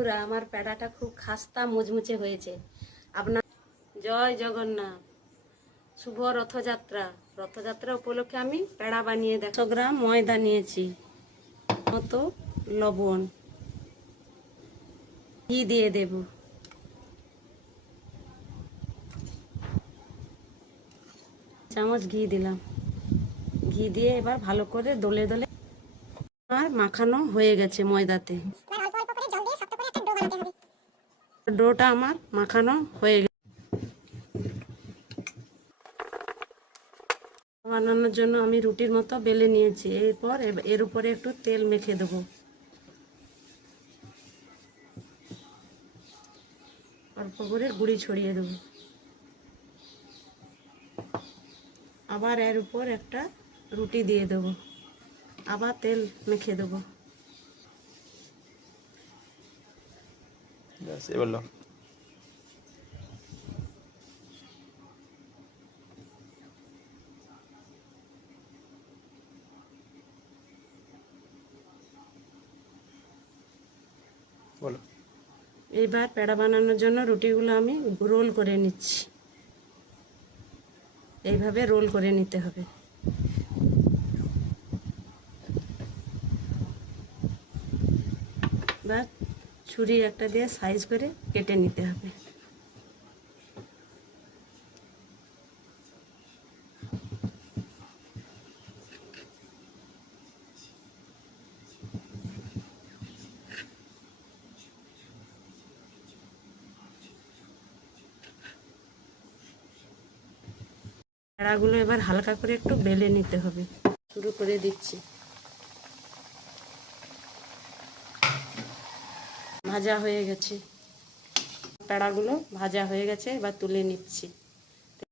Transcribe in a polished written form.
বন্ধুরা, আমার পেড়াটা খুব খাস্তা মুচমুচে হয়েছে। আপনার জয় জগন্নাথ, শুভ রথযাত্রা। রথযাত্রা উপলক্ষে আমি পেড়া বানিয়ে 100 গ্রাম ময়দা নিয়েছি, মতো লবণ, ঘি দিয়ে দেব, চামচ ঘি দিলাম। ঘি দিয়ে এবার ভালো করে দলে দলে আর মাখানো হয়ে গেছে ময়দাতে। ডোটা আমার মাখানো হয়ে গেছে। বানানোর জন্য আমি রুটির মতো বেলে নিয়েছি। এরপর এর উপরে একটু তেল মেখে দেবো। অল্প করে গুঁড়ি ছড়িয়ে দেবো। আবার এর উপর একটা রুটি দিয়ে দেবো। আবার তেল মেখে দেবো। এইবার পেড়া বানানোর জন্য রুটিগুলো আমি রোল করে নিচ্ছি। এইভাবে রোল করে নিতে হবে। বা ছুরি একটা দিয়ে সাইজ করে কেটে নিতে হবে। পেড়াগুলো এবার হালকা করে একটু বেলে নিতে হবে। শুরু করে দিচ্ছি। ভাজা হয়ে গেছে, পেড়াগুলো ভাজা হয়ে গেছে, এবার তুলে নিচ্ছি।